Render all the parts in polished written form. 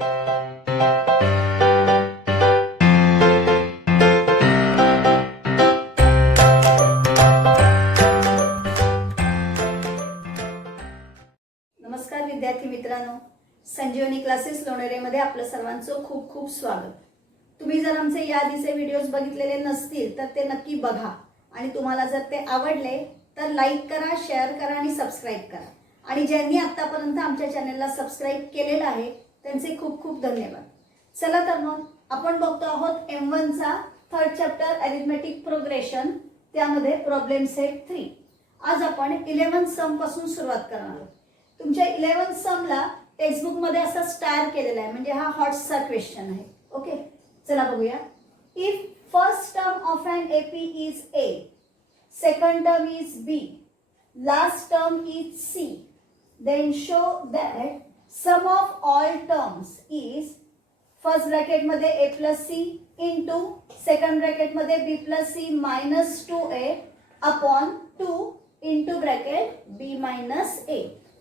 नमस्कार विद्यार्थी मित्रांनो, संजीवनी क्लासेस लोणेरेमध्ये आपलं सर्वांचं खूप खूप स्वागत. तुम्ही जर आमचे याआधीचे व्हिडिओज बघितलेले नसतील तर ते नक्की बघा आणि तुम्हाला जर ते आवडले तर लाईक करा, शेअर करा आणि सबस्क्राईब करा. आणि ज्यांनी आतापर्यंत आमच्या चॅनलला सबस्क्राईब केलेलं आहे त्यांचे खूप खूप धन्यवाद. चला तर मग आपण बघतो आहोत M1 चा थर्ड चॅप्टर अरिथमेटिक प्रोग्रेशन, त्यामध्ये प्रॉब्लेम सेट 3. आज आपण 11 सम पासून सुरुवात करणार आहोत. तुमच्या 11 समला टेक्स्टबुक मध्ये असा स्टार केलेला आहे, म्हणजे हा हॉटचा क्वेश्चन आहे. ओके, चला बघूया. If first term of an AP is a, second term is b, last term is c, then show that sum of all terms is first bracket मध्ये a plus c into second bracket मध्ये b plus c minus 2a upon 2 into bracket b minus a.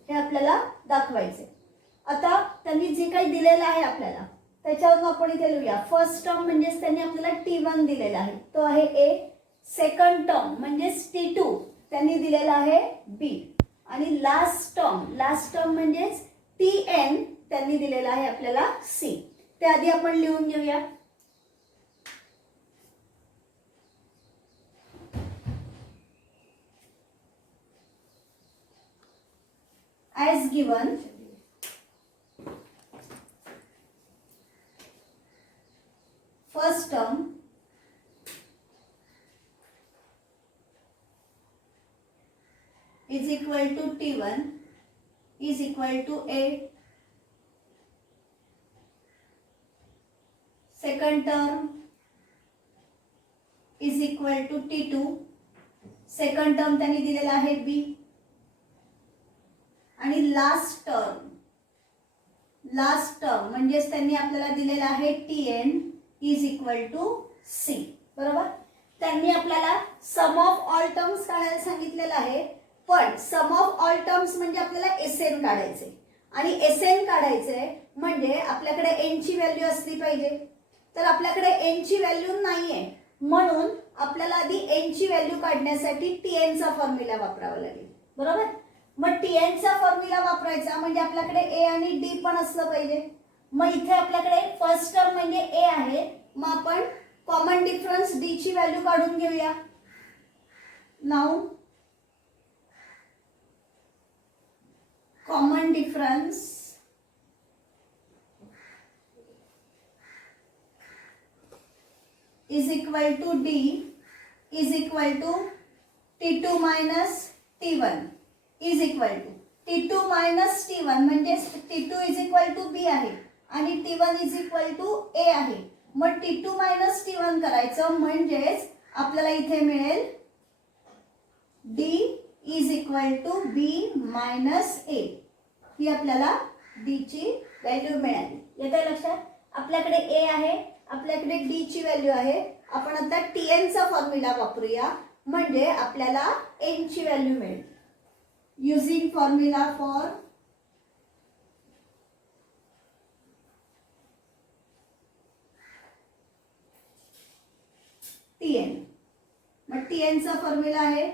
हे आपल्याला दाखवायचे. आता त्यांनी जे काही दिलेलं आहे आपल्याला त्याच्यावरून आपण इथे लिहूया. फर्स्ट टर्म म्हणजेच त्यांनी आपल्याला T1 दिलेला आहे, तो आहे A. सेकंड टर्म म्हणजेच T2 त्यांनी दिलेला आहे B. आणि लास्ट टर्म म्हणजेच Tn त्यांनी दिलेला आहे आपल्याला C. ते आधी आपण लिहून घेऊया. As given, first term is equal to T1 is equal to A. Second term is equal to T2. Second term त्यांनी दिलेला आहे B. आणि लास्ट टर्म म्हणजेच त्यांनी आपल्याला दिलेला आहे Tn is equal to C. बरोबर. त्यांनी आपल्याला सम ऑफ ऑल टर्म्स काढायला सांगितलेलं आहे, पण सम ऑफ ऑल टर्म्स म्हणजे आपल्याला Sn काढायचे. आणि Sn काढायचे म्हणजे आपल्याकडे n ची व्हॅल्यू असली पाहिजे. तर आपल्याकडे n ची व्हॅल्यू नाहीये, म्हणून आपल्याला आधी n ची व्हॅल्यू काढण्यासाठी Tn चा फॉर्म्युला वापरावा लागेल. बरोबर. मग Tn चा फॉर्म्युला वापरायचा म्हणजे आपल्याकडे A आणि D पण असलं पाहिजे. मग इथे आपल्याकडे फर्स्ट टर्म म्हणजे A आहे, मग आपण कॉमन डिफरन्स D ची व्हॅल्यू काढून घेऊया. Now common difference is equal to D is equal to T2 minus T1 is equal to T2 minus T1 म्हणजे T2 is equal to B आहे आणि T1 is equal to A आहे. मग T2 minus T1 करायचं म्हणजेच आपल्याला इथे मिळेल D is equal to B minus A. ही आपल्याला D ची व्हॅल्यू मिळाली. येते लक्षात. आपल्याकडे A आहे, आपल्याकडे D ची व्हॅल्यू आहे. आपण आता Tn चा फॉर्म्युला वापरूया म्हणजे आपल्याला n ची व्हॅल्यू मिळेल. Using formula for Tn. मग Tn चा फॉर्म्युला आहे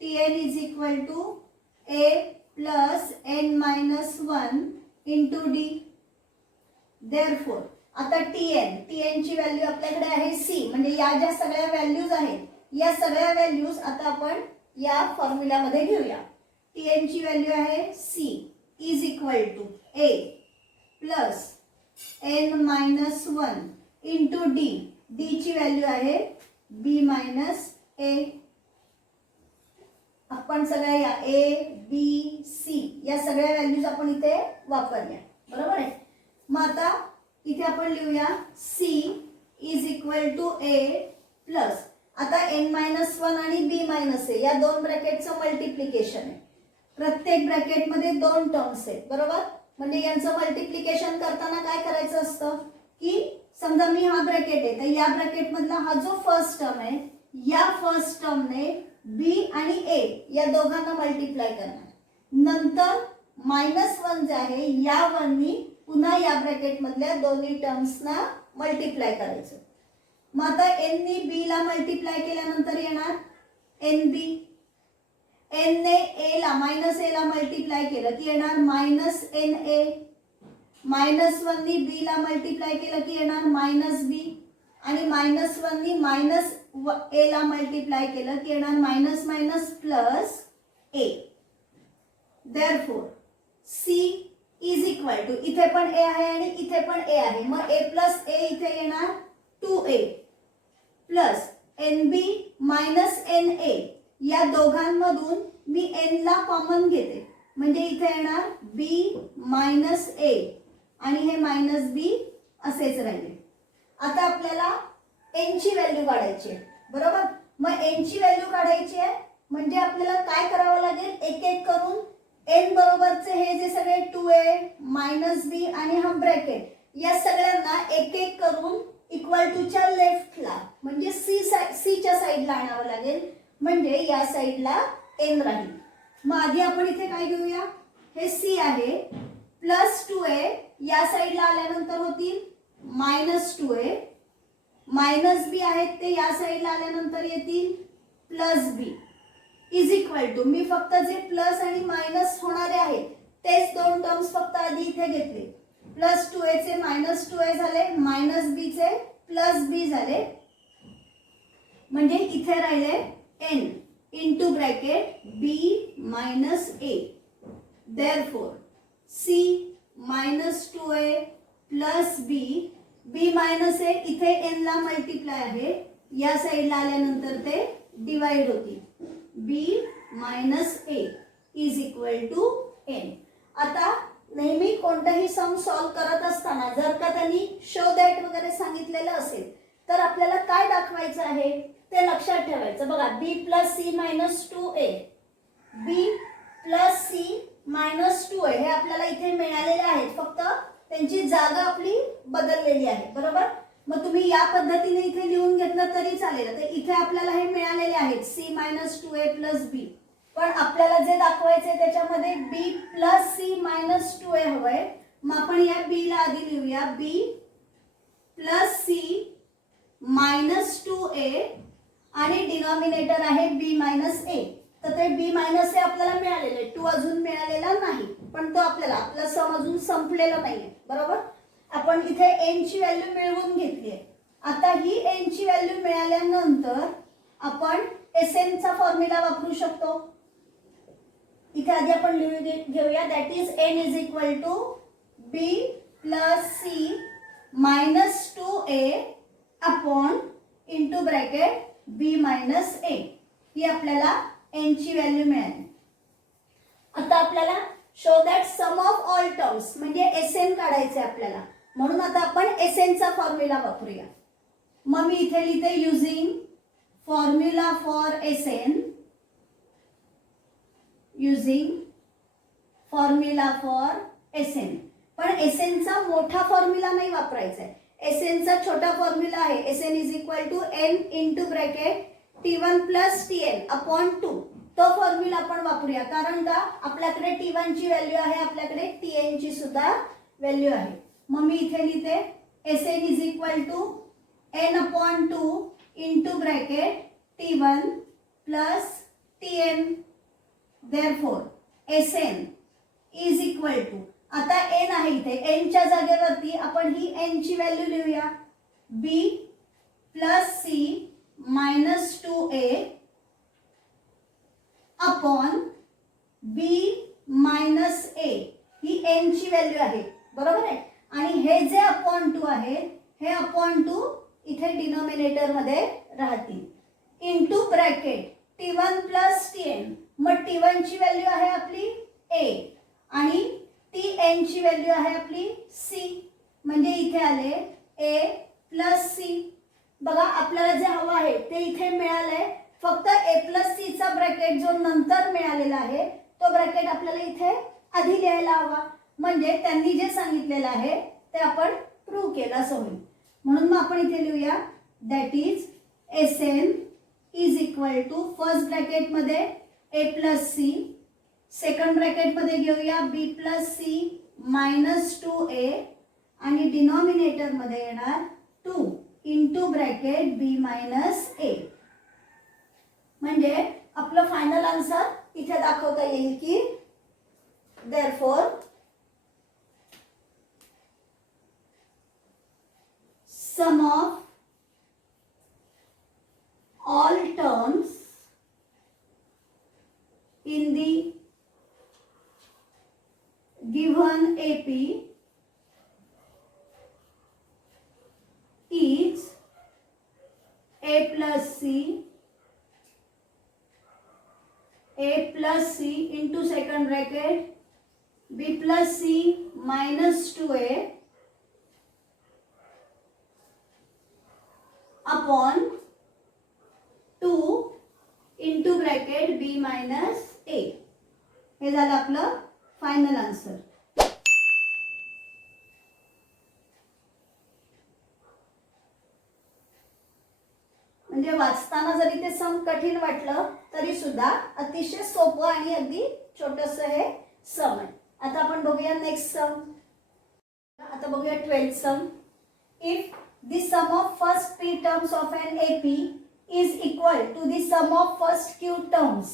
Tn is equal to A plus n minus 1 into D. Therefore आता Tn ची व्हॅल्यू आपल्याकडे आहे C, म्हणजे या ज्या सगळ्या व्हॅल्यूज आहेत या सगळ्या व्हॅल्यूज आता आपण या फॉर्म्युला मध्ये घेऊया. Tn ची व्हॅल्यू आहे C is equal to A plus n minus 1 into D. D ची व्हॅल्यू आहे B मायनस A. आपण सगळ्या या A B C या सगळ्या व्हॅल्यूज आपण इथे वापरल्या. बरोबर आहे. मग आता इथे आपण लिहूया C is equal to A plus आता n मायनस 1 आणि B मायनस A या दोन ब्रॅकेटचं मल्टिप्लिकेशन आहे. प्रत्येक ब्रॅकेट मध्ये दोन टर्म्स आहेत. बरोबर. म्हणजे यांचं मल्टिप्लिकेशन करताना काय करायचं असतं की समजा मी हा ब्रॅकेट आहे तर या ब्रॅकेट मधला हा जो फर्स्ट टर्म आहे या फर्स्ट टर्मने B आणि A या दोघांना मल्टिप्लाय करणार. नंतर -1 जे आहे या 1 नी पुन्हा या ब्रॅकेट मधल्या दोन्ही टर्म्सना मल्टिप्लाय करायचं. मग आता n ने b ला मल्टिप्लाय केल्यानंतर येणार nb. n ने a ला मल्टिप्लाय केलं की येणार -na. -1 ने b ला मल्टिप्लाय केलं की येणार -b. आणि -1 ने a ला मल्टिप्लाय केलं की येणार -+ a. Therefore c is equal to, इथे पण a आहे आणि इथे पण a आहे, मग a + a इथे येणार 2a प्लस nb -na. या दोघांमधून मी n ला कॉमन घेते म्हणजे इथे येणार b - a आणि हे -b असेच राहिले. आता आपल्याला n ची व्हॅल्यू काढायची आहे, बरोबर. मग n ची व्हॅल्यू काढायची आहे म्हणजे आपल्याला काय करावं लागेल, एक एक करून n बरोबरचे हे जे सगळे 2a -b आणि हा ब्रॅकेट या सगळ्यांना एक एक करून इक्वल टू च्या लेफ्टला म्हणजे c च्या साइडला आणावं लागेल, म्हणजे या साइडला n राहील. मग आधी आपण इथे काय घेऊया, हे c आहे प्लस 2a या साइडला आल्यानंतर होतील -2a, -b आहेत ते या साइडला आल्यानंतर येतील +b इज इक्वल टू, मी फक्त जे प्लस आणि मायनस होणारे आहेत तेच दोन टर्म्स फक्त आधी इथे घेतले. +2a चे -2a झाले, -b चे +b झाले, म्हणजे इथे राहिले n into bracket b - a. Therefore c -2a + b - a इथे n ला मल्टिप्लाय आहे, या साइडला आल्यानंतर ते डिवाइड होतील. b - a is equal to n. आता नेहमी कोणताही सम सॉल्व करत असताना जर का त्यांनी शो दॅट वगैरे सांगितलेलं असेल तर आपल्याला काय दाखवायचं आहे ते लक्षात ठेवायचं. बघा b + c - 2a, b + c - 2a हे आपल्याला इथे मिळालेले आहेत, फक्त त्यांची जागा आपली बदललेली आहे, बरोबर. मग तुम्ही या पद्धतीने इथे लिहून घेतलं तरी चालेल. तर इथे आपल्याला हे मिळालेले आहेत c - 2a + b, पण आपल्याला जे दाखवायचे त्याच्यामध्ये b + c - 2a हवंय. मग आपण या b ला आधी लिहूया, b + c - 2a आणि डिनॉमिनेटर आहे b - a. तर ते b - a आपल्याला मिळालेले, 2 अजून मिळालेला नाही, पण तो आपला सम अजून संपलेला नाहीये, बरोबर. आपण इथे n ची व्हॅल्यू मिळवून घेतली आहे. आता ही n ची व्हॅल्यू मिळाल्यानंतर आपण Sn चा फॉर्म्युला वापरू शकतो. इथे आधी आपण लिहून घेऊया, that is n is equal to b + c - 2a upon into bracket b - a. ही आपल्याला n ची व्हॅल्यू मिळाली. आता आपल्याला show that sum of all terms म्हणजे Sn काढायचे आपल्याला, म्हणून आता आपण Sn चा फॉर्म्युला वापरूया. मग मी इथे लिहिते using formula for Sn, using formula for Sn. पण Sn चा मोठा फॉर्म्युला नाही वापरायचा आहे, Sn चा छोटा फॉर्म्युला आहे. Sn is equal to n into bracket t1 + tn upon 2. तो फॉर्म्युला आपण वापरूया, कारण का आपल्याकडे t1 ची व्हॅल्यू आहे, आपल्याकडे tn ची सुद्धा व्हॅल्यू आहे. मग मी इथे लिहिते Sn is equal to n upon 2 into bracket t1 + tn. Therefore Sn is equal to, आता n आहे इथे, n च्या जागेवरती आपण ही n ची व्हॅल्यू लिहूया, b + c - 2a upon b - a. ही n ची व्हॅल्यू आहे, बरोबर आहे. आणि हे जे अपॉन 2 आहे, हे अपॉन 2 इथे डिनॉमिनेटर मध्ये राहतील, इंटू ब्रॅकेट t1 + tn. मग t1 ची व्हॅल्यू आहे आपली a आणि tn ची व्हॅल्यू आहे आपली c, म्हणजे इथे आले a + c. बघा आपल्याला जे हवं आहे ते इथे मिळालंय, फक्त a + c चा ब्रॅकेट जो नंतर मिळालेला आहे तो ब्रॅकेट आपल्याला इथे आधी लिहायला हवा, म्हणजे त्यांनी जे सांगितलेलं आहे ते आपण प्रूव्ह केलं असं होईल. म्हणून मग आपण इथे लिहूया, that is Sn is equal to first bracket मध्ये a + c, सेकंड ब्रॅकेट मध्ये घेऊया b + c -2a आणि डिनॉमिनेटर मध्ये येणार 2 इंटू ब्रॅकेट b - a. म्हणजे आपलं फायनल आन्सर इथे दाखवता येईल की therefore sum of all terms in the given AP is a plus c into second bracket b plus c minus 2a upon 2 into bracket b minus a. हे झालं आपलं final answer. म्हणजे वाचताना जरी ते सम कठीण वाटलं तरी सुद्धा अतिशय सोपं आणि अगदी छोटंसं हे सम आहे. आता आपण बघूया नेक्स्ट सम. आता बघूया 12th sum. If the sum of first p terms of an AP is equal to the sum of first q terms,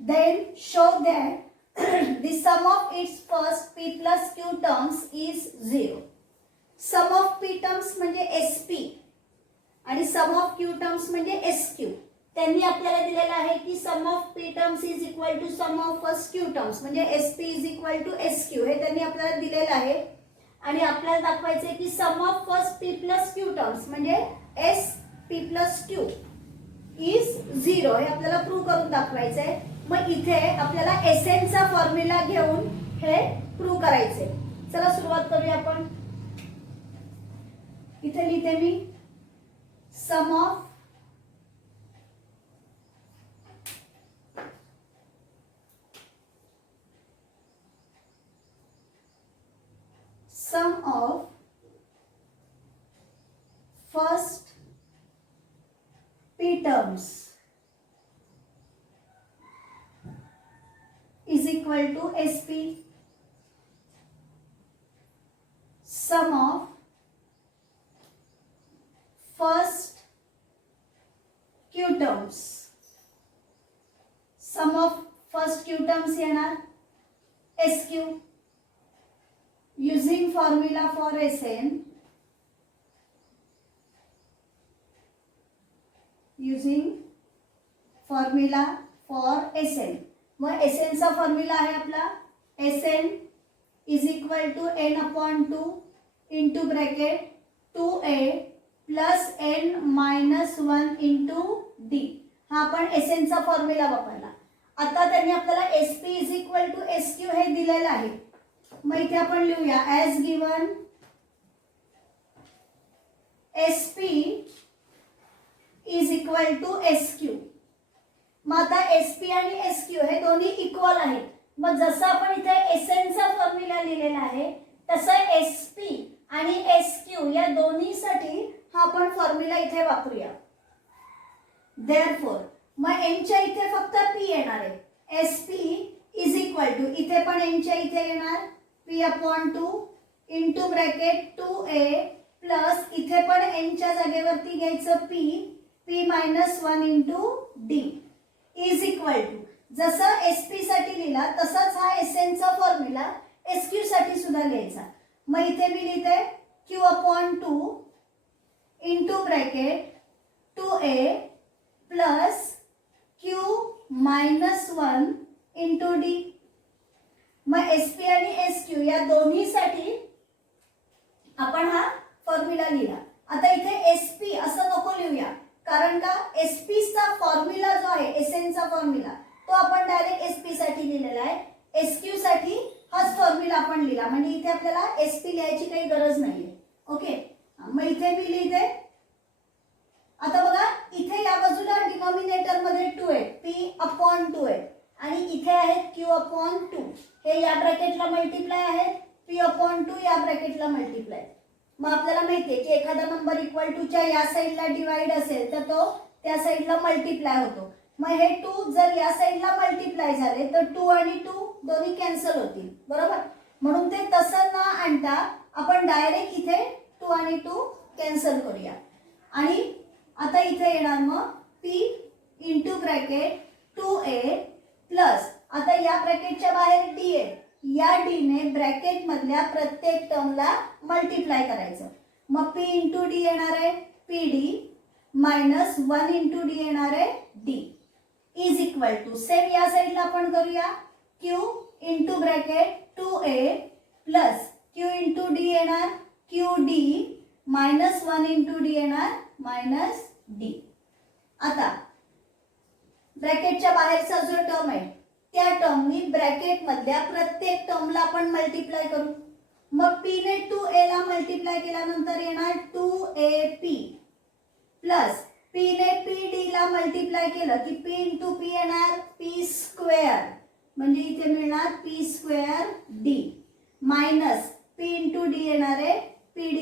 then show that the sum of its first p plus q terms is 0. sum of p terms म्हणजे sp आणि sum of q terms म्हणजे sq. त्यांनी आपल्याला दिलेला आहे की sum of p terms is equal to sum of first q terms म्हणजे sp is equal to sq. हे त्यांनी आपल्याला दिलेलं आहे आणि आपल्याला दाखवायचे आहे की sum of first p plus q terms म्हणजे sp प्लस q इज 0. हे आपल्याला प्रूव्ह करून दाखवायचं आहे. मग इथे आपल्याला Sn चा फॉर्म्युला घेऊन हे प्रूव्ह करायचे. चला सुरुवात करूया आपण. इथे लिहिते मी सम of first p terms is equal to sp. sum of first q terms. sum of first q terms येणार sq. using formula for Sn, मग Sn चा फॉर्म्युला आहे आपला Sn is equal to n upon 2 into bracket 2a plus n minus 1 into d. हा आपण Sn चा formula वापरला. आता त्यांनी आपल्याला sp is equal to sq हे दिलेलं आहे. मग इथे आपण लिहूया as given sp is equal to sq. मग आता sp आणि sq हे दोन्ही इक्वल आहेत. मग जसं आपण इथे Sn चा फॉर्म्युला लिहिलेला आहे तसं sp आणि sq या दोन्हीसाठी हा आपण फॉर्म्युला इथे वापरूया. therefore मग n च्या इथे फक्त p येणार आहे. sp इज इक्वल टू इथे पण n च्या इथे येणार p upon 2 into bracket 2a plus इथे पण n च्या जागेवरती घ्यायचं p minus 1 into d is equal to जसं sp साठी लिहिला तसाच हा Sn चा फॉर्म्युला sq साठी सुद्धा लिहायचा. मग इथे मी लिहिते q upon 2 into bracket 2a plus q minus 1 into d. मग sp आणि sq या दोन्हीसाठी आपण हा फॉर्म्युला लिहिला. आता इथे sp असं नको लिहूया कारण का sp चा फॉर्म्युला जो आहे Sn चा फॉर्म्युला तो आपण डायरेक्ट sp साठी लिहिलेला आहे. sq साठी हाच फॉर्म्युला आपण लिहिला म्हणजे इथे आपल्याला sp लिहायची काही गरज नाहीये. ओके. मग इथे मी लिहिते. आता बघा इथे या बाजूला डिनॉमिनेटर मध्ये 2 आहे p अपॉन 2 आहे आणि इथे आहेत q अपॉन 2. हे या ब्रॅकेटला मल्टिप्लाय आहेत p अपॉन 2 या ब्रॅकेटला मल्टिप्लाय. मग आपल्याला माहितीये की एखादा नंबर इक्वल टू च्या या साइडला डिवाइड असेल तर तो त्या साइडला मल्टिप्लाय होतो. मग हे 2 जर या साइडला मल्टिप्लाय झाले तर 2 आणि 2 दोन्ही कॅन्सल होतील. बरोबर. म्हणून ते तसं न आणता आपण डायरेक्ट इथे 2 आणि 2 कॅन्सल करूया आणि आता इथे येणार मग p into bracket 2a plus आता या ब्रॅकेटच्या बाहेर d आहे, या d ने ब्रॅकेट मधल्या प्रत्येक टर्मला मल्टिप्लाय करायचं. मग p इंटू d येणार आहे pd मायनस 1 इंटू d येणार आहे d is equal to same या साईडला आपण करूया q into bracket 2a plus q into d येणार qd मायनस 1 इंटू d येणार मायनस d. आता ब्रॅकेटच्या बाहेरचा जो टर्म आहे त्या टर्मनी ब्रॅकेट मधल्या प्रत्येक टर्मला आपण मल्टिप्लाय करू. मग p ने 2a ला मल्टिप्लाय केल्यानंतर येणार 2ap प्लस p ने pd ला मल्टिप्लाय केलं की p इंटू p येणार p स्क्वेअर म्हणजे इथे मिळणार p square d minus p into d येणार आहे pd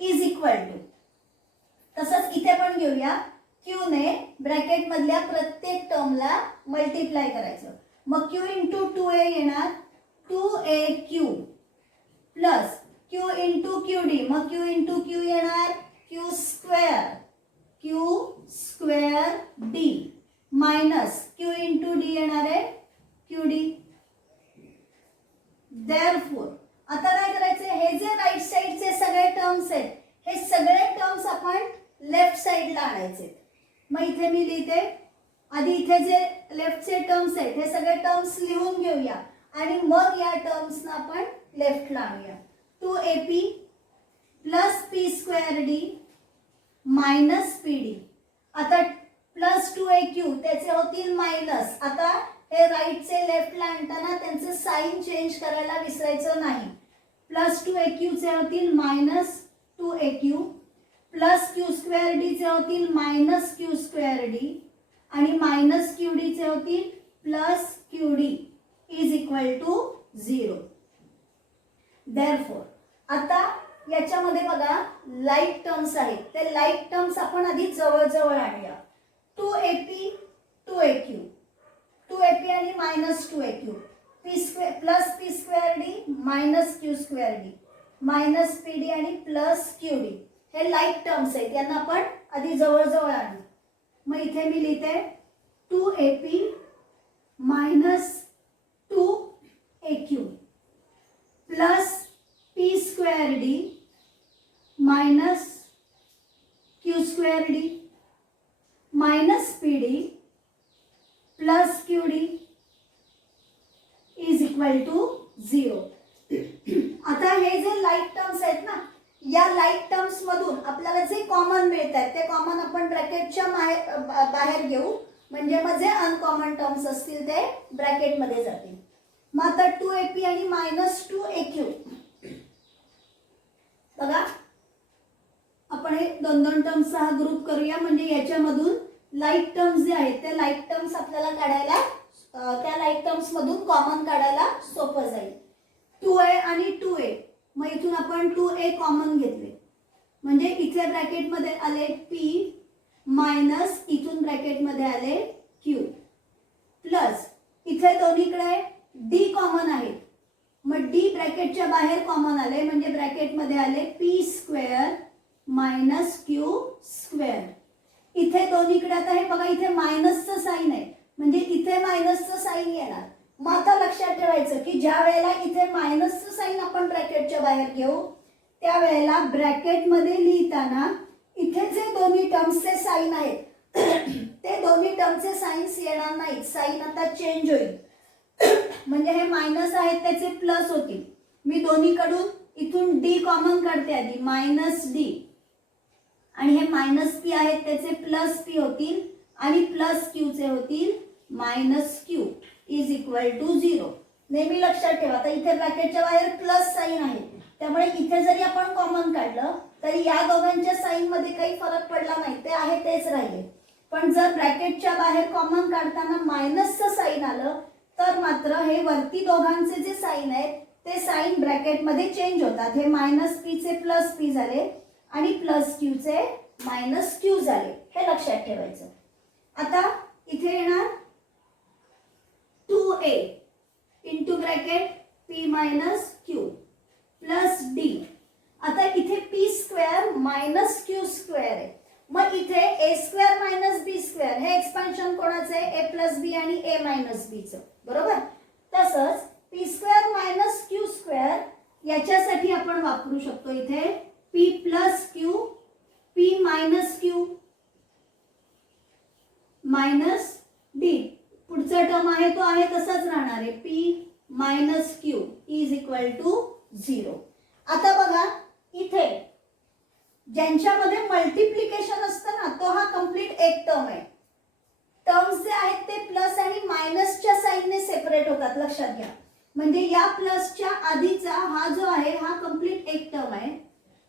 इज इक्वल टू तसंच इथे पण घेऊया q ने ब्रॅकेट मधल्या प्रत्येक टर्मला मल्टिप्लाय करायचं. मग q इंटू 2a येणार 2aq plus q into qd मग q इंटू q येणार q square d minus q into d येणार आहे qd. देअरफॉर आता काय करायचं हे जे राईट साइडचे सगळे टर्म्स आहेत हे सगळे टर्म्स आपण लेफ्ट साइडला आणायचे. मग इथे मी लिहिते आधी इथे जे लेफ्टचे टर्म्स आहेत हे सगळे टर्म्स लिहून घेऊया आणि मग या टर्म्सना आपण लेफ्टला आणूया. 2ap plus p square d minus pd आता प्लस 2aq त्याचे होतील मायनस. आता हे राईटचे लेफ्टला आणताना त्यांचे साइन चेंज करायला विसरायचं नाही. प्लस 2aq चे होतील minus 2aq plus q square d चे होतील मायनस q स्क्वेअर d आणि मायनस qd चे होतील plus qd is equal to 0. Therefore आता याच्यामध्ये बघा लाईक टर्म्स आहेत ते लाईक टर्म्स आपण आधी जवळ जवळ आणूया. 2ap 2aq 2ap आणि minus 2aq p square plus p square d minus q square d minus pd आणि प्लस qd हे लाईक टर्म्स आहेत यांना आपण आधी जवळ जवळ आणू. मग इथे मी लिहिते 2ap minus 2aq plus p square d minus q square d minus pd plus qd is equal to 0. आता हे जे लाईक टर्म्स आहेत ना या लाईक टर्म्स मधून आपल्याला जे कॉमन मिळतात ते कॉमन आपण ब्रॅकेटच्या बाहेर घेऊ म्हणजे मग जे अनकॉमन टर्म्स असतील ते ब्रॅकेट मध्ये जातील. मग आता 2ap आणि मायनस 2aq बघा आपण हे दोन दोन टर्म्सचा हा ग्रुप करूया म्हणजे याच्यामधून लाईक टर्म्स जे आहेत ते लाईक टर्म्स आपल्याला काढायला त्या लाईक टर्म्स मधून कॉमन काढायला सोपं जाईल. 2a आणि 2a मग इथून आपण 2a कॉमन घेतले म्हणजे इथे ब्रॅकेट मध्ये आले p मायनस इथून ब्रॅकेट मध्ये आले q प्लस इथे दोन्हीकडे d कॉमन आहे मग d ब्रॅकेटच्या बाहेर कॉमन आले म्हणजे ब्रॅकेट मध्ये आले p square minus q square. इथे दोन्हीकडे आता हे बघा इथे मायनसचं साइन आहे म्हणजे इथे मायनसचं साइन येणार. मग आता लक्षात ठेवायचं की ज्या वेळेला इथे मायनसचं साइन आपण ब्रॅकेटच्या बाहेर घेऊ त्यावेळेला ब्रॅकेट मध्ये लिहिताना इथे जे दोन्ही टर्म्सचे साइन आहेत ते दोन्ही टर्मचे साइन्स येणार नाहीत. साइन आता चेंज होईल म्हणजे हे मायनस आहेत त्याचे प्लस होतील. मी दोन्हीकडून इथून d कॉमन काढते आधी मायनस d आणि हे मायनस p आहेत त्याचे प्लस p होतील आणि प्लस q चे होतील minus q is equal to 0. नेहमी लक्षात ठेवा आता इथे ब्रॅकेटच्या बाहेर प्लस साइन आहे त्यामुळे इथे जरी आपण कॉमन काढलं तरी या दोघांच्या साइन मध्ये काही फरक पडला नाही ते आहे तेच राहिले. पण जर ब्रॅकेटच्या बाहेर कॉमन काढताना मायनसचं साइन आलं तर मात्र हे वरती दोघांचे जे साइन आहेत ते साइन ब्रॅकेट मध्ये चेंज होतात. हे मायनस p चे प्लस p झाले आणि प्लस q चे मायनस q झाले हे लक्षात ठेवायचं. आता इथे येणार 2a into bracket P minus Q plus D. आता इथे P square minus q square आहे, मग इथे ए स्क्वेअर मायनस बी स्क्वेअर हे एक्सपान्शन कोणाचं आहे, ए प्लस बी आणि ए मायनस बीचं, बरोबर. तसंच p square minus q square याच्यासाठी आपण वापरू शकतो इथे p plus q p minus q minus d. पुढचा टर्म आहे तो आहे तसाच राहणार आहे p minus q is equal to 0. आता बघा इथे ज्यांच्यामध्ये मल्टिप्लिकेशन असतं ना तो हा कंप्लीट एक टर्म आहे. टर्म्स जे आहेत ते प्लस आणि मायनसच्या साईनने सेपरेट होतात, लक्षात घ्या. म्हणजे या प्लसच्या आधीचा हा जो आहे हा कंप्लीट एक टर्म आहे,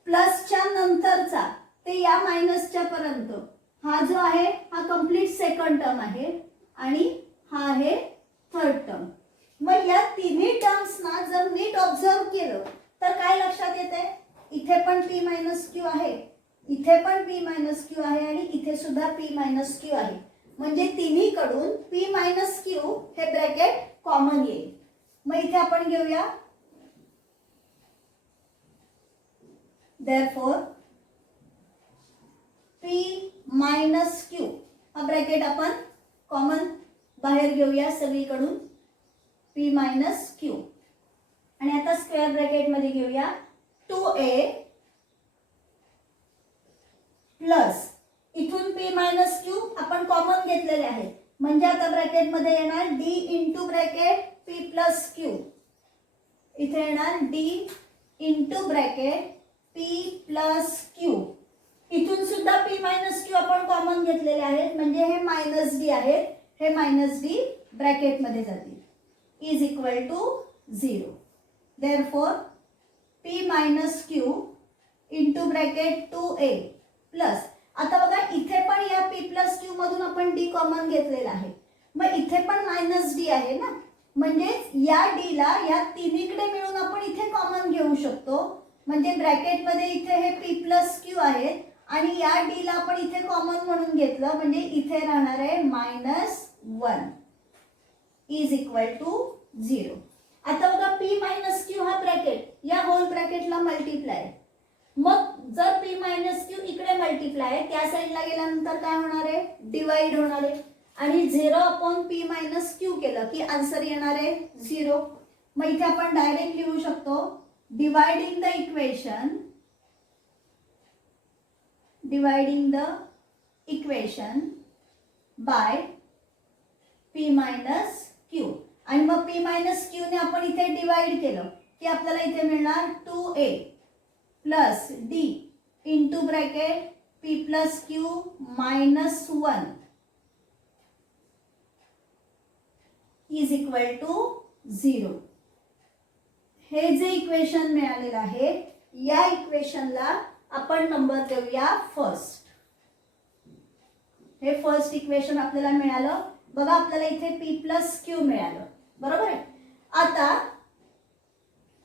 प्लसच्या नंतरचा ते या मायनसच्या पर्यंत हा जो आहे हा कंप्लीट सेकंड टर्म आहे आणि हा आहे थर्ड टर्म. मग या तिन्ही टर्म्सना जर नीट ऑब्झर्व केलं तर काय लक्षात येते, इथे पण पी मायनस क्यू आहे, इथे पण पी मायनस क्यू आहे आणि इथे सुद्धा पी मायनस क्यू आहे. म्हणजे तिन्ही कडून पी मायनस क्यू हे ब्रॅकेट कॉमन येईल. मग इथे आपण घेऊया therefore p मायनस क्यू हा ब्रॅकेट आपण कॉमन बाहेर घेऊया सगळीकडून p मायनस क्यू. आणि आता स्क्वेअर ब्रॅकेट मध्ये घेऊया 2a प्लस इथून p मायनस क्यू आपण कॉमन घेतलेले आहे, म्हणजे आता ब्रॅकेट मध्ये येणार d into bracket p plus q. इथे येणार d into bracket p plus Q. इथून सुद्धा p मायनस क्यू आपण कॉमन घेतलेले आहेत, म्हणजे हे मायनस डी आहेत, हे मायनस डी ब्रॅकेट मध्ये जातील is equal to 0. therefore p minus q into bracket 2a plus. आता बघा इथे पण या p प्लस क्यू मधून आपण d कॉमन घेतलेला आहे, मग इथे पण मायनस डी आहे ना, म्हणजे या d ला या तिन्हीकडे मिळून आपण इथे कॉमन घेऊ शकतो. म्हणजे ब्रॅकेट मध्ये इथे हे p प्लस क्यू आहेत आणि या d ला आपण इथे कॉमन म्हणून घेतलं, म्हणजे इथे राहणार आहे -1 इज इक्वल टू 0. आता बघा p मायनस क्यू हा ब्रॅकेट या होल ब्रॅकेटला मल्टिप्लाय, मग जर p मायनस क्यू इकडे मल्टिप्लाय त्या साईडला गेल्यानंतर काय होणार आहे, डिवाइड होणार आहे आणि 0 अपॉन p मायनस क्यू केलं की आन्सर येणार आहे 0. मग इथे आपण डायरेक्ट लिहू शकतो dividing the equation by p minus q. आणि मग p मायनस क्यू ने आपण इथे डिवाइड केलं की आपल्याला इथे मिळणार 2a plus d into bracket p plus q minus 1 is equal to 0. हे जे इक्वेशन मिळालेलं आहे या इक्वेशनला आपण नंबर देऊया फर्स्ट. हे फर्स्ट इक्वेशन आपल्याला मिळालं. बघा आपल्याला इथे p प्लस क्यू मिळालं, बरोबर आहे. आता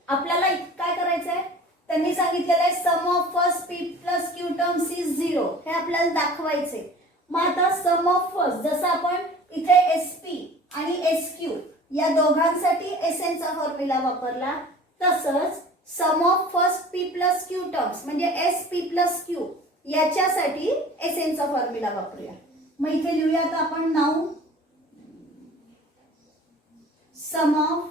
आपल्याला काय करायचं आहे, त्यांनी सांगितलेलं आहे sum of first p plus q terms is 0 हे आपल्याला दाखवायचे. मग आता सम ऑफ फर्स्ट जसं आपण इथे sp आणि sq या दोघांसाठी SN चा फॉर्म्युला वापरला, तसंच sum of first p plus q terms म्हणजे sp प्लस क्यू याच्यासाठी SN चा फॉर्म्युला वापरूया. मग इथे लिहूया आता आपण now sum of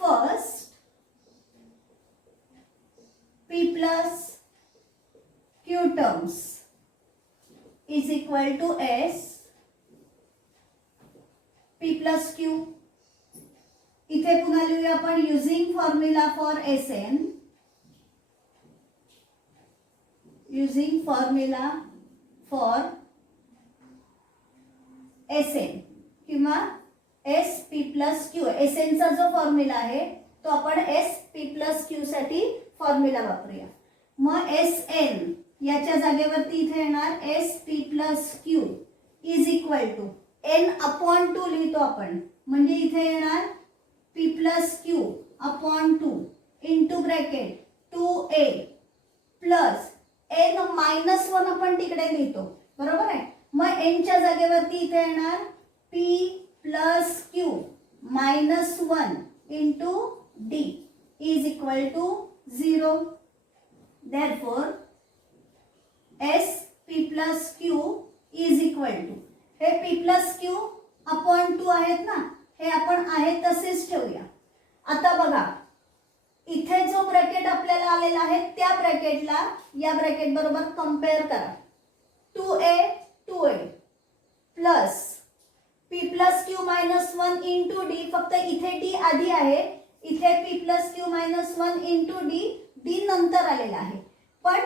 first p plus q terms is equal to s p plus q. इथे पुन्हा लिहूया आपण using formula for SN, using formula for SN किंवा SP प्लस क्यू. SN चा जो फॉर्म्युला आहे तो आपण SP प्लस क्यू साठी फॉर्म्युला वापरूया. मग SN याच्या जागेवरती इथे येणार SP plus q is equal to n upon 2 लिहितो आपण, म्हणजे इथे येणार p plus q upon 2 into bracket 2a plus n minus 1 आपण तिकडे लिहितो, बरोबर आहे. मग n च्या जागेवरती इथे येणार p plus Q minus 1 into d is equal to 0. Therefore s p plus q is equal to, हे p plus q अपॉन 2 आहेत ना, हे आपण आहे तसेच ठेवूया. आता बघा इथे जो ब्रॅकेट आपल्याला आलेला आहे त्या ब्रॅकेटला या ब्रॅकेट बरोबर कंपेअर करा. 2a plus p plus q minus 1 into D, फक्त इथे d आधी आहे, इथे p plus q minus 1 into D नंतर आलेला आहे. पण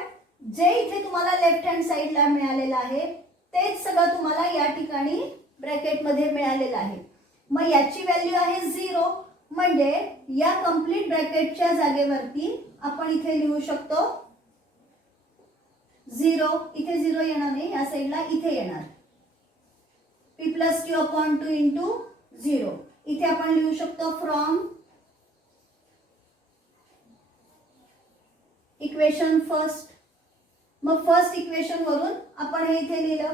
जे इथे तुम्हाला लेफ्ट हँड साईडला मिळालेलं आहे तेच सगळं तुम्हाला या ठिकाणी ब्रॅकेटमध्ये मिळालेलं आहे. मग याची व्हॅल्यू आहे 0, म्हणजे या कंप्लीट ब्रॅकेटच्या जागेवरती आपण इथे लिहू शकतो 0. इथे 0 येणार नाही, या साईडला इथे येणार p plus q upon 2 into 0. इथे आपण लिहू शकतो फ्रॉम इक्वेशन फर्स्ट. मग फर्स्ट इक्वेशन वरून आपण हे इथे लिहिलं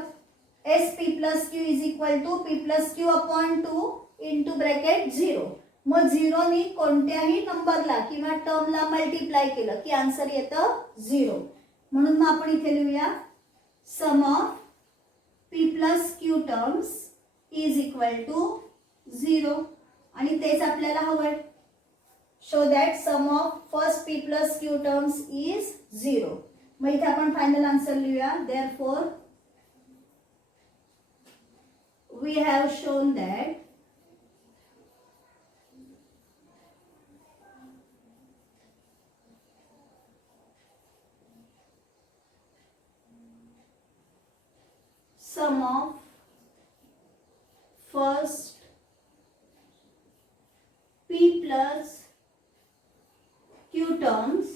s p plus q is equal to p plus q upon 2 into bracket 0. मग 0 नी कोणत्याही नंबरला किंवा टर्मला मल्टिप्लाय केलं की आन्सर येतं 0. म्हणून मग आपण इथे लिहूया sum of p plus q terms is equal to 0. आणि तेच आपल्याला हवंय. Show that sum of first p plus q terms is 0. मग इथे आपण फायनल आन्सर लिहूया. Therefore we have shown that sum of first p plus q terms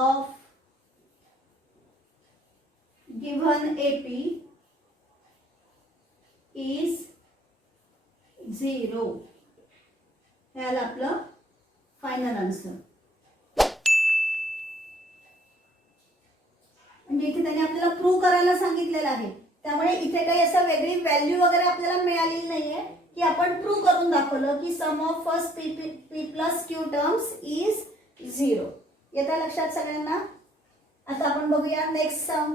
of given AP is 0. हे आलं आपलं फायनल आन्सर. म्हणजे इथे त्याने आपल्याला प्रूव्ह करायला सांगितलेलं आहे, त्यामुळे इथे काही असं वेगळी व्हॅल्यू वगैरे आपल्याला मिळालेली नाहीये की आपण प्रूव्ह करून दाखवलं की sum of first p plus q terms is 0. येतं लक्षात सगळ्यांना. आता आपण बघूया नेक्स्ट सम.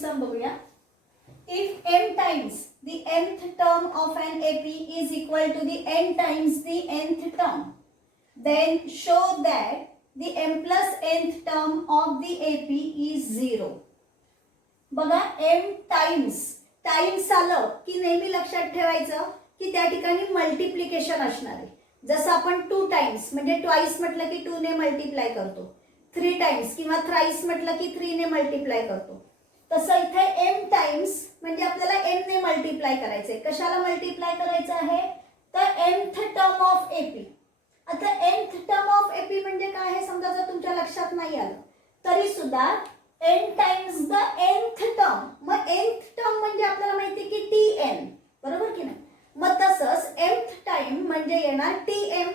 सम बघूया. If m times the nth term of an AP is equal to the n times the nth term, then show that the m plus nth term of the AP is 0. बघा m times आलं की नेहमी लक्षात ठेवायचं की त्या ठिकाणी multiplication असणार आहे. जसं आपण 2 टाइम्स म्हणजे ट्वाइस म्हटलं की 2 ने मल्टिप्लाय करतो, 3 टाइम्स किंवा थ्राइस म्हटलं की 3 ने मल्टिप्लाय करतो, तसं इथे m टाइम्स म्हणजे आपल्याला n ने मल्टिप्लाय करायचंय. कशाला मल्टिप्लाय करायचं आहे तर nth टर्म ऑफ AP. आता nth टर्म ऑफ AP म्हणजे काय हे समजा जर तुमच्या लक्षात नाही आलं तरी सुद्धा n times the nth term. मग nth टर्म म्हणजे आपल्याला माहिती की tn, बरोबर की नाही. मग तसंच mth टाइम म्हणजे येणार tm.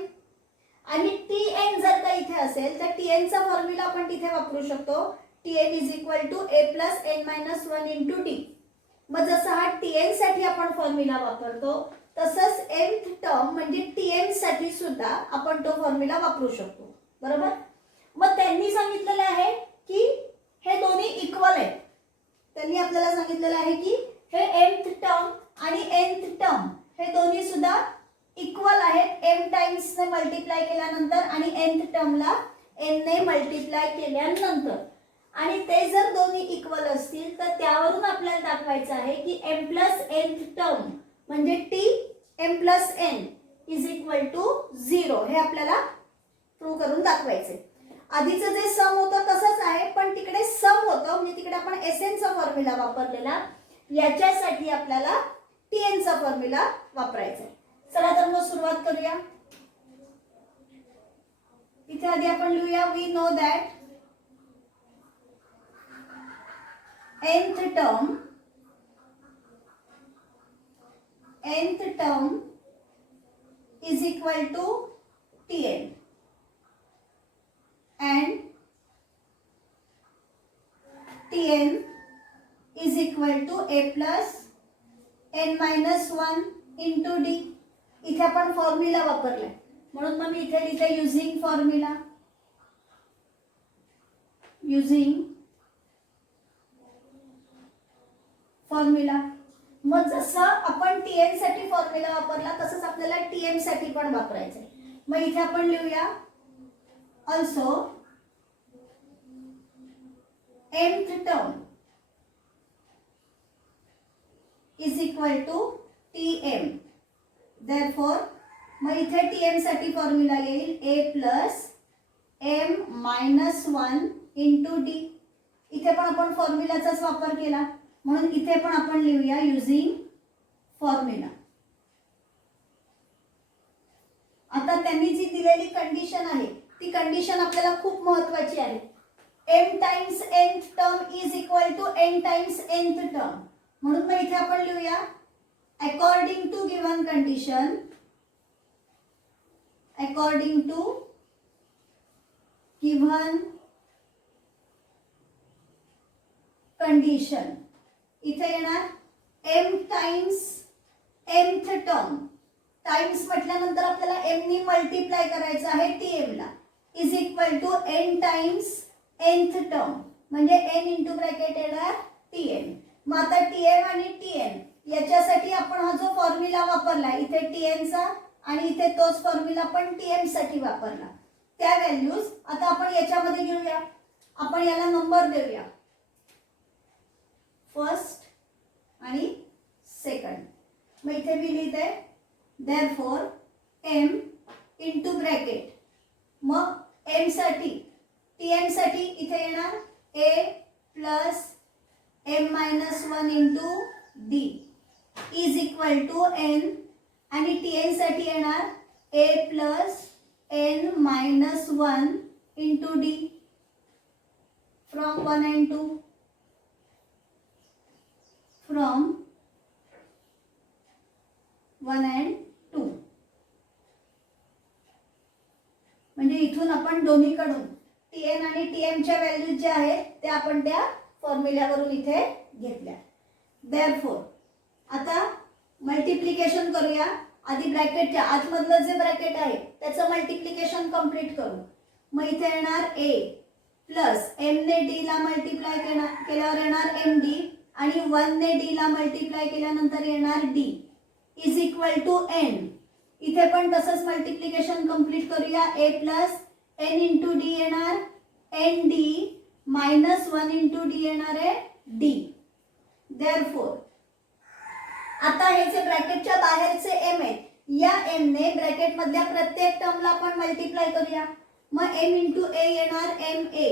आणि tn जर का इथे असेल तर tn चा फॉर्म्युला आपण तिथे वापरू शकतो. tn is equal to a plus n minus 1 into d. मग जसं हा tn साठी आपण फॉर्म्युला वापरतो तसंच nth टर्म म्हणजे tn साठी सुद्धा आपण तो फॉर्म्युला वापरू शकतो, बरोबर. मग त्यांनी सांगितलेलं आहे की हे दोन्ही इक्वल आहेत. त्यांनी आपल्याला सांगितलेलं आहे की हे mth टर्म आणि nth टर्म हे दोन्ही सुद्धा इक्वल आहेत m टाइम्स ने मल्टिप्लाय केल्यानंतर आणि nth टर्मला n ने मल्टिप्लाय केल्यानंतर. आणि ते जर दोन्ही इक्वल असतील तर त्यावरून आपल्याला दाखवायचं आहे की m प्लस nth टर्म म्हणजे t m plus n is equal to 0. हे आपल्याला प्रूव्ह करून दाखवायचे. आधीचं जे सम होतं तसंच आहे, पण तिकडे सम होतं म्हणजे तिकडे आपण SN चा फॉर्म्युला वापरलेला, याच्यासाठी आपल्याला TN चा फॉर्म्युला वापरायचा आहे. चला तर मग सुरुवात करूया. इथे आधी आपण लिहूया we know that nth term is equal to Tn and Tn is equal to a plus n-1 into D. इथे आपण फॉर्म्युला वापरलाय म्हणून मग मी इथे लिहिते युझिंग फॉर्म्युला. Using formula. मग जसं आपण टीएन साठी फॉर्म्युला वापरला तसंच आपल्याला टीएम साठी पण वापरायचं आहे. मग इथे आपण लिहूया also mth term is equal to tm. Therefore मग इथे टीएम साठी फॉर्म्युला येईल a plus m-1 into D. इथे पण आपण फॉर्म्युलाचाच वापर केला म्हणून इथे पण आपण लिहूया युझिंग फॉर्म्युला. आता त्यांनी जी दिलेली कंडिशन आहे ती कंडिशन आपल्याला खूप महत्त्वाची आहे. m times nth term is equal to n times nth term. म्हणून मग इथे आपण लिहूया according to given condition. According to given condition इथे येणार m times mth term. Times म्हटल्यानंतर आपल्याला m नी मल्टिप्लाय करायचं आहे tm ला is equal to n times nth term म्हणजे n इंटू ब्रॅकेट येणार tn. मग आता tm आणि tn याच्यासाठी आपण हा जो फॉर्म्युला वापरला इथे tn चा आणि इथे तोच फॉर्म्युला आपण tm साठी वापरला. त्या व्हॅल्यूज आता आपण याच्यामध्ये घेऊया. आपण याला नंबर देऊया फर्स्ट आणि सेकंड. मग इथे मी लिहिते देअरफॉर m इंटू ब्रॅकेट. मग m साठी tm साठी इथे येणार a plus m-1 into d is equal to n आणि tn साठी येणार a plus n-1 into d from 1 and 2. From 1 and 2 म्हणजे इथून आपण दोन्हीकडून tn आणि tm च्या व्हॅल्यूज ज्या आहेत त्या आपण त्या फॉर्म्युल्यावरून इथे घेतल्या. देअरफॉर आता मल्टिप्लिकेशन करूया. आधी ब्रॅकेटच्या आतमधलं जे ब्रॅकेट आहे त्याचं मल्टिप्लिकेशन कंप्लीट करू. मग इथे येणार a प्लस m ने d ला मल्टिप्लाय केल्यावर येणार md आणि 1 ने d ला मल्टिप्लाय केल्यानंतर येणार d is equal to n. इथे पण तसंच मल्टिप्लिकेशन कंप्लीट करूया. a plus n into d येणार nd मायनस 1 इंटू d येणार आहे d. देअरफॉर आता हे जे ब्रॅकेटच्या बाहेरचे m आहेत या m ने ब्रॅकेट मधल्या प्रत्येक टर्मला आपण मल्टिप्लाय करूया. मग m इंटू a येणार ma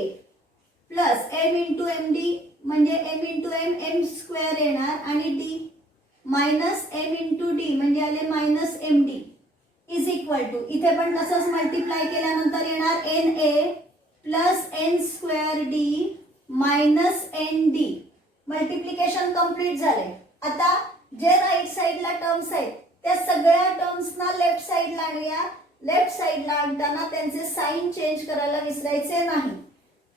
plus m into md म्हणजे m इंटू m स्क्वेअर येणार आणि d minus m into d म्हणजे आले minus md is equal to इथे पण तसंच मल्टिप्लाय केल्यानंतर येणार na plus n square d minus nd. Multiplication complete झाले. आता जे राईट साइडला टर्म्स आहेत त्या सगळ्या टर्म्सना लेफ्ट साइडला आणूया. लेफ्ट साइडला आणताना त्यांचे साइन चेंज करायला विसरायचे नाही.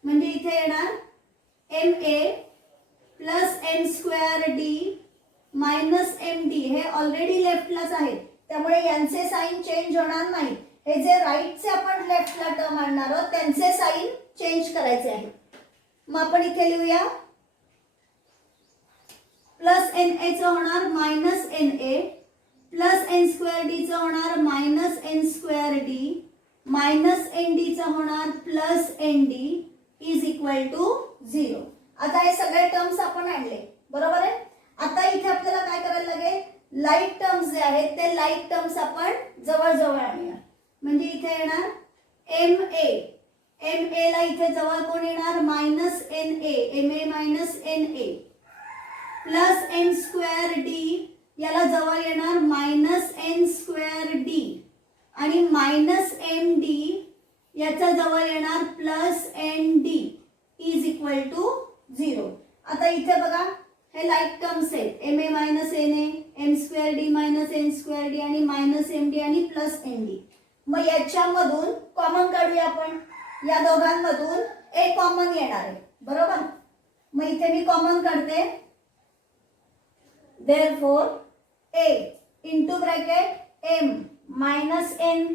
म्हणजे इथे येणार ma plus n square d minus md हे ऑलरेडी लेफ्टलाच आहेत त्यामुळे यांचे साइन चेंज होणार नाही. हे जे राईटचे आपण लेफ्टला टर्म आणणार आहोत त्यांचे साइन चेंज करायचे आहे. मग आपण इथे लिहूया प्लस na चं होणार minus na plus n square d चं होणार minus n square d minus nd चं होणार plus nd is equal to 0. आता हे सगळे टर्म्स आपण आणले बरोबर आहे. आता इथे आपल्याला काय करायला लागेल लाईक टर्म्स जे आहेत ते लाईक टर्म्स आपण जवळ जवळ आणूया. म्हणजे इथे येणार ma ला इथे जवळ कोण येणार minus na ma minus na plus n square d याला जवळ येणार मायनस n स्क्वेअर d आणि मायनस md याच्या जवळ येणार plus nd is equal to 0. आता इथे बघा हे लाईक टर्म्स आहेत ma minus na m square d minus n square d आणि मायनस md आणि प्लस nd. मग याच्यामधून कॉमन काढूया आपण. या दोघांमधून a कॉमन येणार आहे बरोबर. मग इथे मी कॉमन काढते. Therefore a into bracket M minus N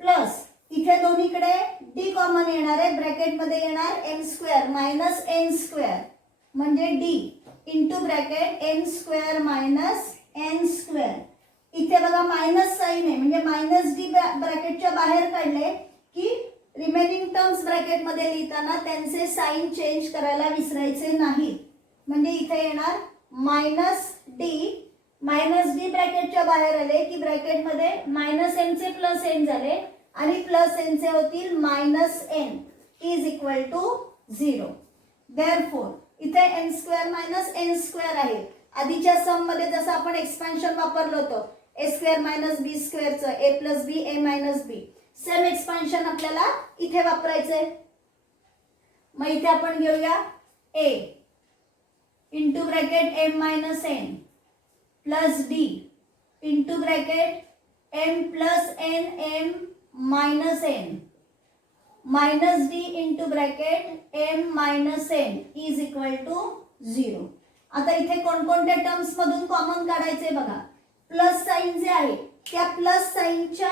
plus इथे दोन्हीकडे डी कॉमन येणार आहे, ब्रॅकेटमध्ये येणार m square minus N square म्हणजे d into bracket n square minus N square. इथे बघा मायनस साइन आहे म्हणजे मायनस डी ब्रॅकेटच्या बाहेर काढले की रिमेनिंग टर्म्स ब्रॅकेटमध्ये लिहिताना त्यांचे साइन चेंज करायला विसरायचे नाहीत. म्हणजे इथे येणार मायनस डी ब्रॅकेटच्या बाहेर आले की ब्रॅकेटमध्ये मायनस एन चे प्लस एन झाले आणि प्लस एन चे होतील minus N is equal to 0. Therefore इथे N square minus N square आहे. आधीच्या सम मध्ये जसं आपण एक्सपान्शन वापरलं होतं ए स्क्वेअर मायनस बी स्क्वेअरचं A plus B A minus B, same expansion आपल्याला इथे वापरायचंय. मग इथे आपण घेऊया A into bracket M minus N plus D into bracket M plus N m minus n minus d into bracket M minus N is equal to 0. आता इथे कोणकोणत्या टर्म्स मधून कॉमन काढायचे बघा. प्लस साइन जे आहे त्या प्लस साइनच्या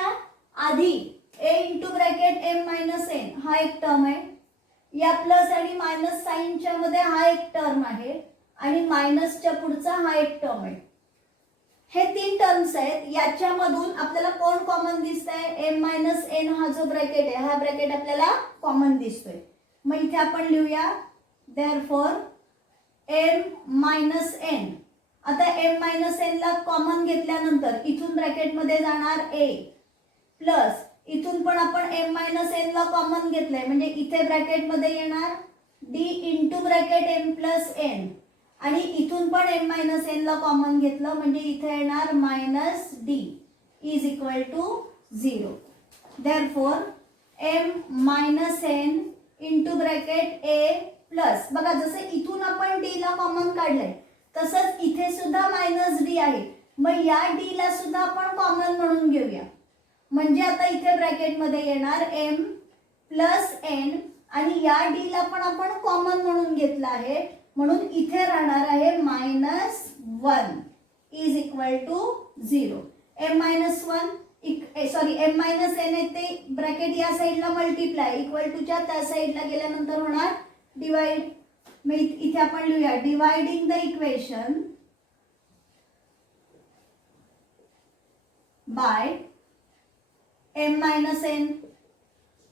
आधी A into bracket M minus N हा एक टर्म आहे, या प्लस आणि मायनस साइनच्या मध्ये हा एक टर्म आहे आणि मायनसच्या पुढचा हा एक टर्म आहे. हे तीन टर्म्स आहेत. याच्यामधून आपल्याला कोण कॉमन दिसतंय, एम मायनस एन हा जो ब्रॅकेट आहे हा ब्रॅकेट आपल्याला कॉमन दिसतोय. मग इथे आपण लिहूया देअरफॉर एम मायनस एन. आता एम मायनस एन ला कॉमन घेतल्यानंतर इथून ब्रॅकेटमध्ये जाणार ए प्लस इथून पण आपण एम मायनस एन ला कॉमन घेतलंय म्हणजे इथे ब्रॅकेटमध्ये येणार d into bracket M plus n आणि इथून पण एम मायनस एन ला कॉमन घेतलं म्हणजे इथे येणार minus d is equal to 0. Therefore m minus n into bracket a plus बघा जसं इथून आपण डी ला कॉमन काढलंय तसंच इथे सुद्धा मायनस डी आहे. मग या डी ला सुद्धा आपण कॉमन म्हणून घेऊया म्हणजे आता इथे ब्रॅकेटमध्ये येणार एम प्लस एन आणि या डी ला पण आपण कॉमन म्हणून घेतलं आहे म्हणून इथे राहणार आहे minus 1 is equal to 0. M minus m minus n आहे ते ब्रॅकेट या साईडला मल्टिप्लाय इक्वल टूच्या त्या साईडला गेल्यानंतर होणार डिवाइड. मग इथे आपण लिहूया dividing the equation by m minus n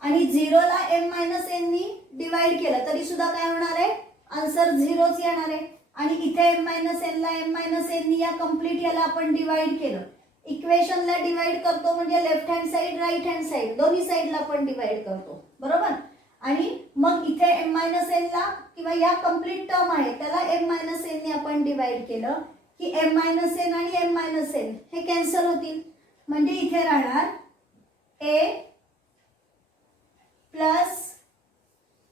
आणि 0 ला एम मायनस एन नी डिवाइड केलं तरी सुद्धा काय होणार आहे, आन्सर 0च येणार आहे. आणि इथे एम मायनस एन ला एम मायनस एन नी या कंप्लीट याला आपण डिवाइड केलं. इक्वेशनला डिवाइड करतो म्हणजे left hand side right hand side दोन्ही साइडला आपण डिवाइड करतो बरोबर. आणि मग इथे एम मायनस एन ला किंवा या कंप्लीट टर्म आहे त्याला एम मायनस एन ने आपण डिवाइड केलं की एम मायनस एन आणि एम मायनस एन हे कॅन्सल होतील म्हणजे इथे राहणार ए प्लस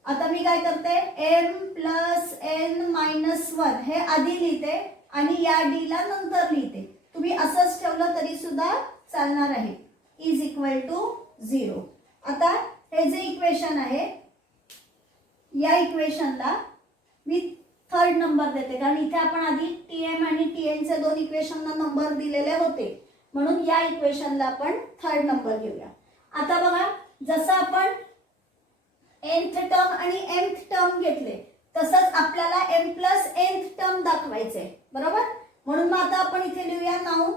आता मी काय करते एम प्लस एन मायनस 1 हे आधी लिहिते आणि या डी ला नंतर लिहिते. तुम्ही असंच ठेवलं तरी सुद्धा चालणार आहे इज इक्वल टू 0. आता हे जे इक्वेशन आहे या इक्वेशनला मी थर्ड नंबर देते कारण इथे आपण आधी टीएम आणि टीएन चे दोन इक्वेशनला नंबर दिलेले होते म्हणून या इक्वेशनला आपण थर्ड नंबर घेऊया. आता बघा जसं आपण nth टर्म आणि nth टर्म घेतले तसंच आपल्याला m प्लस nth टर्म दाखवायचे बरोबर. म्हणून मग आता आपण इथे लिहूया now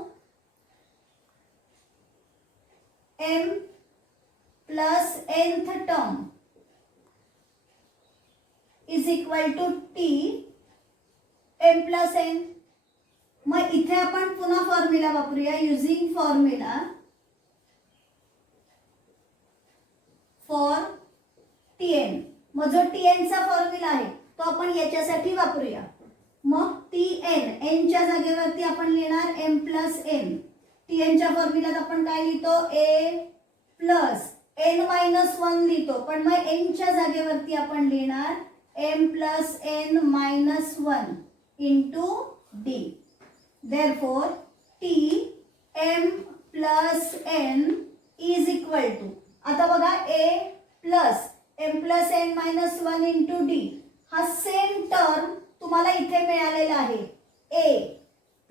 m plus nth term is equal to t m plus n. मग इथे आपण पुन्हा फॉर्म्युला वापरूया युजिंग फॉर्म्युला फॉर tn. मग जो tn चा फॉर्म्युला आहे तो आपण याच्यासाठी वापरूया. मग tn n च्या जागेवरती आपण लिहिणार m प्लस n. tn च्या फॉर्म्युलात आपण काय लिहितो a प्लस n मायनस 1 लिहितो पण मग n च्या जागेवरती आपण लिहिणार m plus n minus 1 into d. Therefore t m plus n is equal to आता बघा a plus m plus n minus 1 into d हा सेम टर्म तुम्हाला इथे मिळालेला आहे a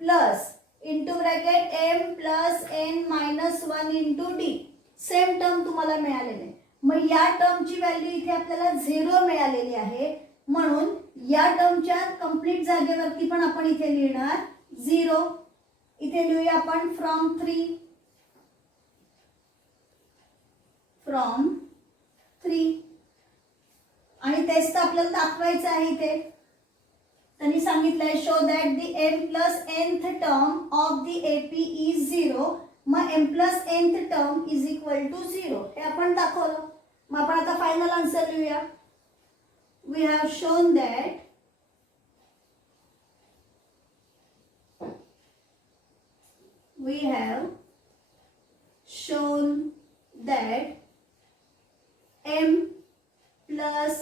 plus into bracket M plus n minus 1 into d. Same term तुम्हाला मिळालेले आहे. मग या टर्मची व्हॅल्यू इथे आपल्याला 0 मिळालेली आहे, म्हणून या टर्मच्या कंप्लीट जागेवरती पण आपण इथे लिहिणार 0. इथे लिहूया आपण फ्रॉम 3 आणि तेच तर आपल्याला दाखवायचं आहे. इथे त्यांनी सांगितलंय show that the m plus nth term of the AP is 0. मग m plus nth term is equal to 0 हे आपण दाखवलं. मग आपण आता फायनल आन्सर लिहूया. We have shown that m plus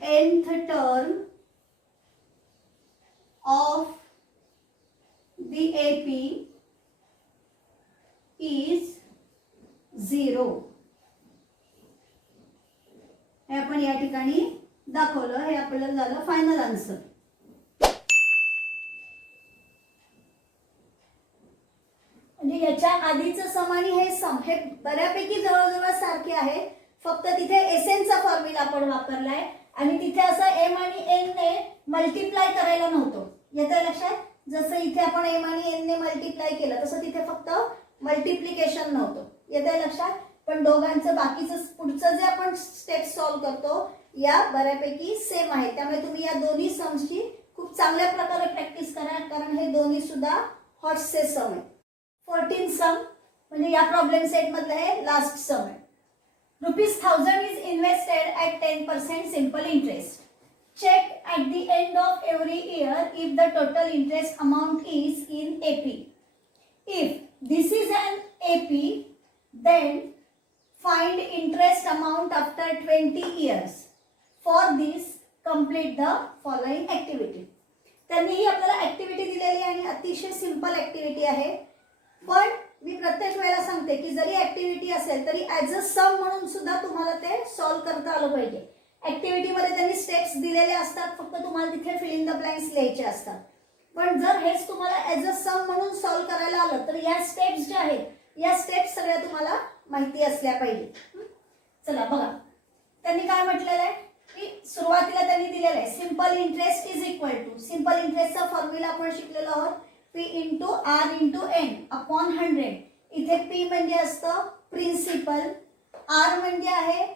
nth term of the AP is 0. हे आपण या ठिकाणी दाखवलं. हे आपल्याला झालं फायनल आन्सर. म्हणजे याच्या आधीचं सम आणि हे सम हे बऱ्यापैकी जवळजवळ सारखे आहे, फक्त तिथे एसएनचा फॉर्म्युला आपण वापरलाय आणि तिथे असं एम आणि एन ने मल्टिप्लाय करायला नव्हतं. येतं लक्षात? जसं इथे आपण एम आणि एन ने मल्टिप्लाय केलं तसं तिथे फक्त मल्टिप्लिकेशन नव्हतं. येतं लक्षात? पण दोघांचं बाकीचं पुढचं जे आपण स्टेप सॉल्व्ह करतो या बऱ्यापैकी सेम आहे. त्यामुळे तुम्ही या दोन्ही सम्सची खूप चांगल्या प्रकारे प्रॅक्टिस करा, कारण हे दोन्ही सुद्धा हॉट्सचे सम आहेत. 14 सम म्हणजे या प्रॉब्लेम सेट मधलं हे लास्ट सम आहे. ₹1000 is invested at 10% simple interest. Check at the end of every year if the total interest amount is in AP. If this is an AP, then find interest amount after 20 years. For this, complete the following activity. त्यांनी ही आपल्याला activity दिलेली आणि अतिशय simple activity आहे. पण मी प्रत्येक वेळेला सांगते की जरी ऍक्टिव्हिटी असेल तरी ॲज अ सम म्हणून सुद्धा तुम्हाला ते सॉल्व्ह करता आलं पाहिजे. ऍक्टिव्हिटीमध्ये त्यांनी स्टेप्स दिलेले असतात, फक्त तुम्हाला तिथे फिल इन द ब्लँक्स लिहायचे असतात. पण जर हेच तुम्हाला ॲज अ सम म्हणून सॉल्व्ह करायला आलं तर या स्टेप्स ज्या आहेत या स्टेप्स सगळ्या तुम्हाला माहिती असल्या पाहिजे. चला बघा, त्यांनी काय म्हटलेलं आहे की सुरुवातीला त्यांनी दिलेलं आहे simple interest is equal to. Simple इंटरेस्टचा फॉर्म्युला आपण शिकलेलो आहोत P into R into N upon 100. इथे P म्हणजे असतं प्रिन्सिपल, R म्हणजे आहे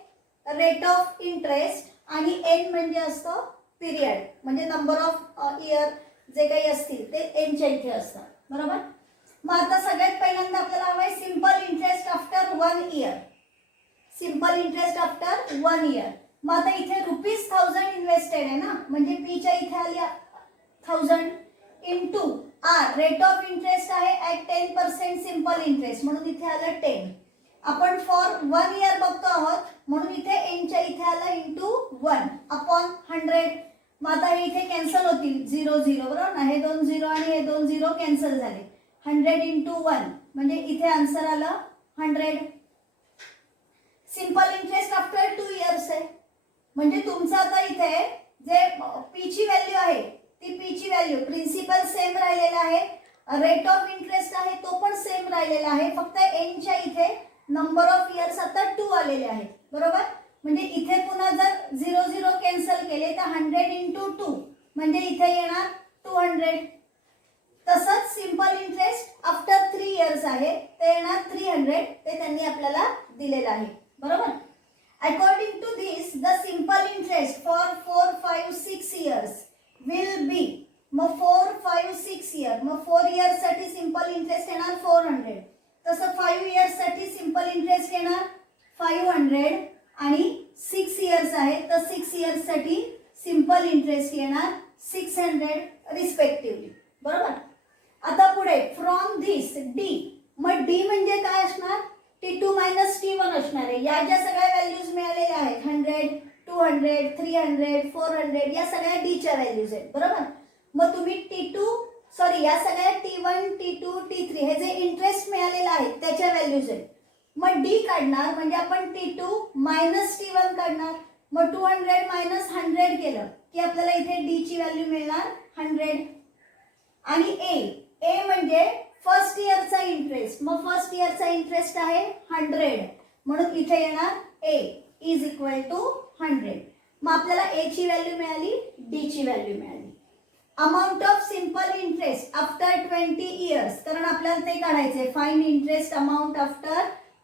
रेट ऑफ इंटरेस्ट आणि N म्हणजे असतं पिरियड, म्हणजे नंबर ऑफ इयर जे काही असतील ते एनच्या इथे असतात. बरोबर? मग आता सगळ्यात पहिल्यांदा आपल्याला हवं आहे simple interest after 1 year. Simple interest after 1 year. मग आता इथे ₹1000 इन्व्हेस्टेड आहे ना, म्हणजे P च्या इथे आली 1000 into r rate of interest आहे ॲट 10% सिंपल इंटरेस्ट म्हणून इथे आलं 10. आपण फॉर 1 इयर बघतो आहोत म्हणून इथे एनच्या इथे आलं इंटू 1 अपॉन 100. मग आता हे इथे कॅन्सल होतील 0 0. बरोबर ना? हे 2 0 आणि हे 2 0 कॅन्सल झाले. 100 इंटू 1 म्हणजे इथे आन्सर आलं 100. सिंपल इंटरेस्ट आफ्टर 2 इयर्स आहे, म्हणजे तुमचं आता इथे जे पी ची व्हॅल्यू आहे ती पी ची व्हॅल्यू प्रिन्सिपल सेम राहिलेला आहे, रेट ऑफ इंटरेस्ट आहे तो पण सेम राहिलेला आहे, फक्त एनच्या इथे नंबर ऑफ इयर्स आता 2 आलेले आहेत. बरोबर? म्हणजे इथे पुन्हा जर 0 0 कॅन्सल केले तर 100 इंटू 2 म्हणजे इथे येणार 200. तसंच सिंपल इंटरेस्ट आफ्टर 3 इयर्स आहे ते येणार 300. ते त्यांनी आपल्याला दिलेलं आहे. बरोबर? According to this the simple interest for 4 5 6 years will be. मग 4 5 6 इयर, मग 4 इयर्स साठी सिंपल इंटरेस्ट येणार 400. तसं 5 इयर्स साठी सिंपल इंटरेस्ट येणार 500 आणि 6 इयर्स आहे तर 6 इयर्स साठी सिंपल इंटरेस्ट येणार 600 रिस्पेक्टिव्हली. बरोबर? आता पुढे फ्रॉम धिस डी. मग डी म्हणजे काय असणार? T2 मायनस T1 असणार आहे. या ज्या सगळ्या व्हॅल्यूज मिळालेल्या आहेत 100 200 300 400 या सगळ्या डी च्या व्हॅल्यूज आहेत. बरोबर? मग तुम्ही या सगळ्या T1 T2 T3 हे जे इंटरेस्ट मिळालेला आहे त्याच्या व्हॅल्यूज आहेत. मग डी काढणार म्हणजे आपण T2 मायनस T1 काढणार. मग 200 मायनस 100 केलं की आपल्याला इथे डी ची व्हॅल्यू मिळणार 100. आणि ए ए म्हणजे फर्स्ट इयरचा इंटरेस्ट, मग फर्स्ट इयरचा इंटरेस्ट आहे 100, म्हणून इथे येणार ए इज इक्वल टू 100. मग आपल्याला ए ची व्हॅल्यू मिळाली, डी ची व्हॅल्यू मिळाली. Amount of simple interest after 20 years, कारण आपल्याला ते काढायचे, find interest amount after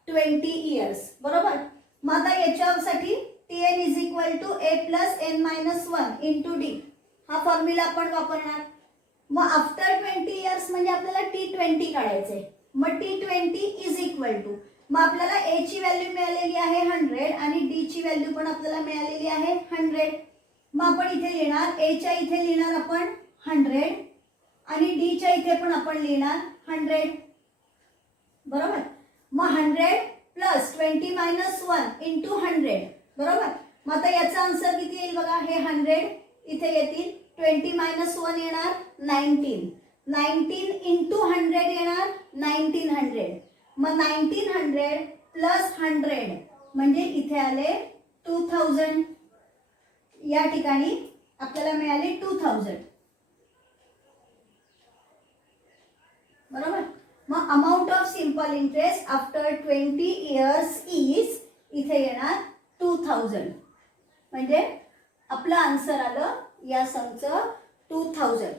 20 years, बरोबर. मग आता याच्यासाठी Tn is equal to a plus n minus 1 into d, हा फॉर्म्युला आपण वापरणार. मग आफ्टर 20 इयर्स म्हणजे आपल्याला T20 काढायचे. मग T20 इज इक्वल टू, मग आपल्याला ए ची व्हॅल्यू मिळालेली आहे 100 आणि डी ची व्हॅल्यू पण आपल्याला मिळालेली आहे 100. मग आपण इथे लिहिणार, ए च्या इथे लिहिणार आपण 100 आणि डी च्या इथे पण आपण लिहिणार 100, बरोबर. मग 100 प्लस 20 मायनस 1 इंटू 100, बरोबर. मग आता याचा आन्सर किती येईल बघा, हे 100 इथे येतील, 20 मायनस 1 येणार 19, 19 इंटू 100 येणार 1900. मग 1900 प्लस 100 म्हणजे इथे आले 2000, या ठिकाणी आपल्याला मिळाले 2000, बरोबर. मग amount of simple interest after 20 years is, इथे येणार 2000, म्हणजे आपलं आन्सर आलं या समचं 2000.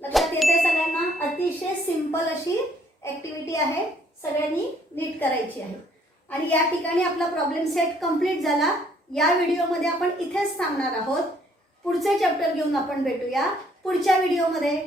लक्षात येते सगळ्यांना. अतिशय सिंपल अशी ऍक्टिव्हिटी आहे, सगळ्यांनी नीट करायची आहे. आणि या ठिकाणी आपला प्रॉब्लेम सेट कंप्लीट झाला. या व्हिडिओमध्ये आपण इथेच थांबणार आहोत. पुढचे चॅप्टर घेऊन आपण भेटूया पुढच्या व्हिडिओमध्ये.